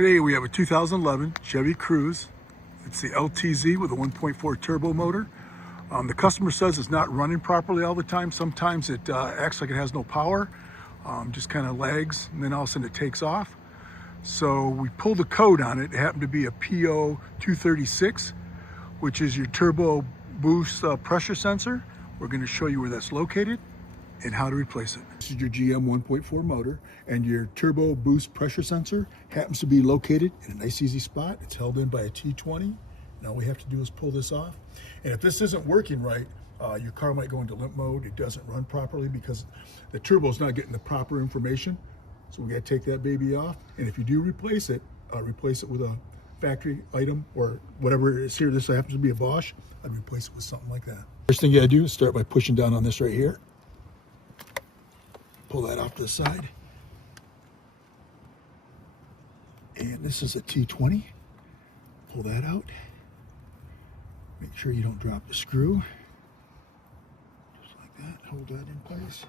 Today we have a 2011 Chevy Cruze. It's the LTZ with a 1.4 turbo motor. The customer says it's not running properly all the time. Sometimes it acts like it has no power, just kind of lags, and then all of a sudden it takes off. So we pulled the code on it. It happened to be a PO 236, which is your turbo boost pressure sensor. We're going to show you where that's located and how to replace it. This is your GM 1.4 motor, and your turbo boost pressure sensor happens to be located in a nice easy spot. It's held in by a T20. Now all we have to do is pull this off. And if this isn't working right, your car might go into limp mode. It doesn't run properly because the turbo is not getting the proper information. So we got to take that baby off. And if you do replace it with a factory item or whatever it is here. This happens to be a Bosch. I'd replace it with something like that. First thing you got to do is start by pushing down on this right here. Pull that off to the side. And this is a T20. Pull that out. Make sure you don't drop the screw. Just like that. Hold that in place.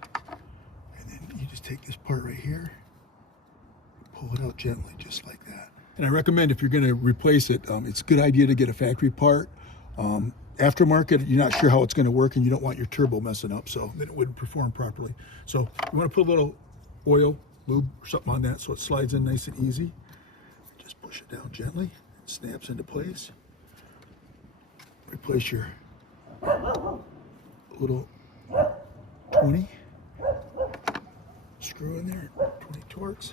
And then you just take this part right here. Pull it out gently, just like that. And I recommend if you're going to replace it, it's a good idea to get a factory part. Aftermarket, you're not sure how it's going to work and you don't want your turbo messing up, so then it wouldn't perform properly. So you want to put a little oil, lube, or something on that so it slides in nice and easy. Just push it down gently. It snaps into place. Replace your little 20. Screw in there, 20 Torx.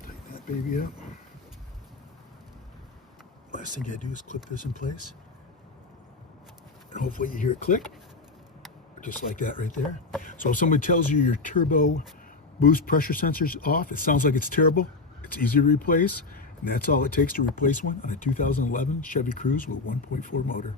Tighten that baby up. Last thing you gotta do is clip this in place. And hopefully you hear it click. Just like that right there. So if somebody tells you your turbo boost pressure sensor's off, it sounds like it's terrible. It's easy to replace. And that's all it takes to replace one on a 2011 Chevy Cruze with 1.4 motor.